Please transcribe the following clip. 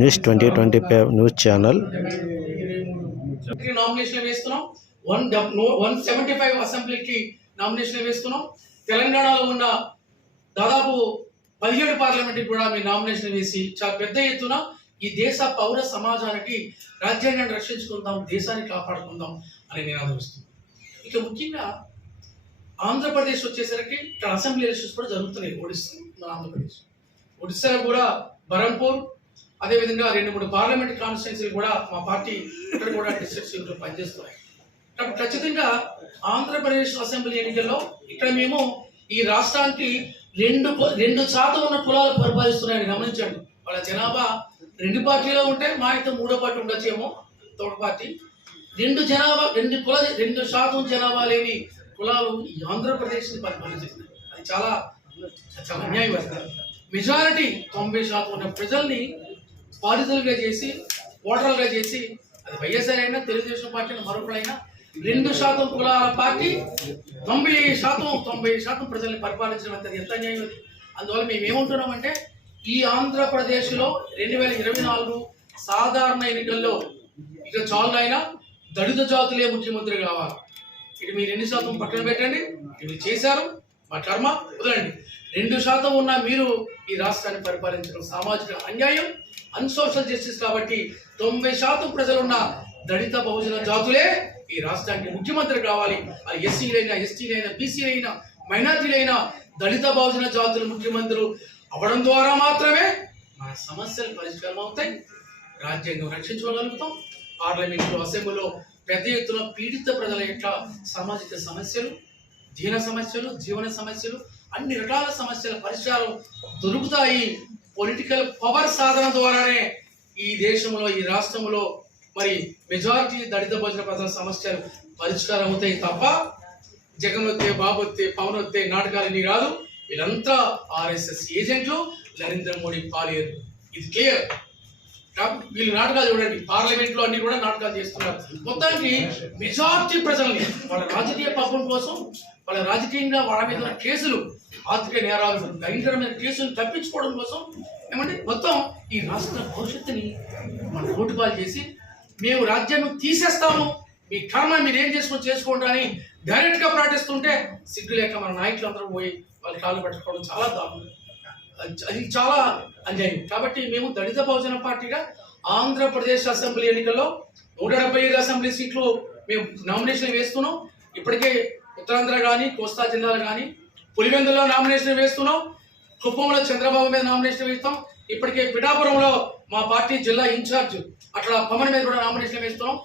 News twenty twenty five news channel. Nomination వేస్తున్నాం. One one seventy five అసెంబ్లీకి nomination వేస్తున్నాం. తెలంగాణలో ఉన్న దాదాపు పదిహేడు పార్లమెంట్కి కూడా మీ నామినేషన్ వేసి చాలా పెద్ద ఎత్తున ఈ దేశ పౌర సమాజానికి రాజ్యాంగాన్ని రక్షించుకుందాం దేశాన్ని కాపాడుకుందాం అని నేను ఆలోచిస్తున్నాను. ఇక ముఖ్యంగా ఆంధ్రప్రదేశ్ వచ్చేసరికి ఇక్కడ అసెంబ్లీ ఎలక్షన్స్ కూడా జరుగుతున్నాయి. ఒడిస్సా మన ఆంధ్రప్రదేశ్. ఒడిస్సాలో కూడా బరంపూర్ అదేవిధంగా రెండు మూడు పార్లమెంట్ కాన్స్టిట్యున్సీలు కూడా మా పార్టీ ఇక్కడ కూడా డిస్ట్రిక్ట్ పనిచేస్తున్నాయి. కాబట్టి ఖచ్చితంగా ఆంధ్రప్రదేశ్ అసెంబ్లీ ఎన్నికల్లో ఇక్కడ మేము ఈ రాష్ట్రానికి రెండు రెండు శాతం ఉన్న కులాలు పరిపాలిస్తున్నాయని గమనించండి. వాళ్ళ జనాభా రెండు పార్టీలో ఉంటే మా అయితే మూడో పార్టీ ఉండొచ్చేమో తోట పార్టీ. రెండు జనాభా రెండు కుల రెండు శాతం జనాభా లేని కులాలు ఈ ఆంధ్రప్రదేశ్ని పరిపాలించింది అది చాలా చాలా అన్యాయం మెజారిటీ తొంభై శాతం ఉన్న ప్రజల్ని బాధితులుగా చేసి ఓటర్లుగా చేసి అది వైఎస్ఆర్ అయినా తెలుగుదేశం పార్టీ అయినా రెండు శాతం కులాల పార్టీ తొంభై శాతం తొంభై శాతం ప్రజల్ని పరిపాలించడం అది ఎంత అన్యాయం అది. అందువల్ల మేము ఏమంటున్నామంటే ఈ ఆంధ్రప్రదేశ్లో రెండు వేల ఇరవై నాలుగు సాధారణ ఎన్నికల్లో ఇక చాలు అయినా దళిత జాతులే ముఖ్యమంత్రి కావాలి. ఇటు మీరు ఎన్ని శాతం పక్కన పెట్టండి ఇవి చేశారు మా కర్మ వదలండి. రెండు శాతం ఉన్న మీరు ఈ రాష్ట్రాన్ని పరిపాలించడం సామాజిక అన్యాయం అన్సోషల్ జస్టిస్ కాబట్టి తొంభై శాతం ప్రజలున్న దళిత బహుజన జాతులే ఈ రాష్ట్రానికి ముఖ్యమంత్రి కావాలి. అది ఎస్సీలైనా ఎస్టీలైనా బీసీలైనా మైనార్టీలైనా దళిత బహుజన జాతుల ముఖ్యమంత్రులు అవ్వడం ద్వారా మాత్రమే మన సమస్యలు పరిష్కారం అవుతాయి. రాజ్యాంగం రక్షించుకోగలుగుతాం. పార్లమెంట్లో అసెంబ్లీలో పెద్ద ఎత్తున పీడిత ప్రజల యొక్క సామాజిక సమస్యలు దీన సమస్యలు జీవన సమస్యలు అన్ని రకాల సమస్యల పరిష్కారం దొరుకుతాయి. పొలిటికల్ పవర్ సాధన ద్వారానే ఈ దేశంలో ఈ రాష్ట్రంలో మరి మెజారిటీ దళిత భోజన ప్రజల సమస్యలు పరిష్కారం అవుతాయి తప్ప జగన్ వస్తే బాబు వస్తే పవన్ వస్తే నాటకాలని కాదు వీళ్ళంతా ఆర్ఎస్ఎస్ ఏజెంట్లు. నరేంద్ర మోడీ పాలేరు. ఇది క్లియర్ వీళ్ళు నాటకాలు చూడండి. పార్లమెంట్లో అన్ని కూడా నాటకాలు చేస్తున్నారు. మొత్తానికి మెజార్టీ ప్రజల్ని వాళ్ళ రాజకీయ పబ్బం కోసం వాళ్ళ రాజకీయంగా వాళ్ళ మీద కేసులు ఆర్థిక నేరాలు భయంకరమైన కేసులు తప్పించుకోవడం కోసం ఏమంటే మొత్తం ఈ రాష్ట్ర భవిష్యత్తుని మన ఓటుపాలు చేసి మేము రాజ్యాన్ని తీసేస్తాము. మీ కర్మ మీరు ఏం చేసుకొని చేసుకోండి అని డైరెక్ట్గా ప్రకటిస్తుంటే సిగ్గు లేక మన నాయకులు అందరూ పోయి వాళ్ళు కాళ్ళు పెట్టుకోవడం చాలా దారుణం. అది చాలా అన్యాయం. కాబట్టి మేము దళిత బహుజన పార్టీగా ఆంధ్రప్రదేశ్ అసెంబ్లీ ఎన్నికల్లో నూట డెబ్బై ఐదు అసెంబ్లీ సీట్లు మేము నామినేషన్ వేస్తున్నాం. ఇప్పటికే ఉత్తరాంధ్ర కానీ కోస్తా జిల్లాలు కానీ పులివెందులో నామినేషన్ వేస్తున్నాం. కుప్పంలో చంద్రబాబు మీద నామినేషన్ వేస్తాం. ఇప్పటికే పిఠాపురంలో మా పార్టీ జిల్లా ఇన్ఛార్జ్ అట్లా పవన్ మీద కూడా నామినేషన్ వేస్తున్నాం.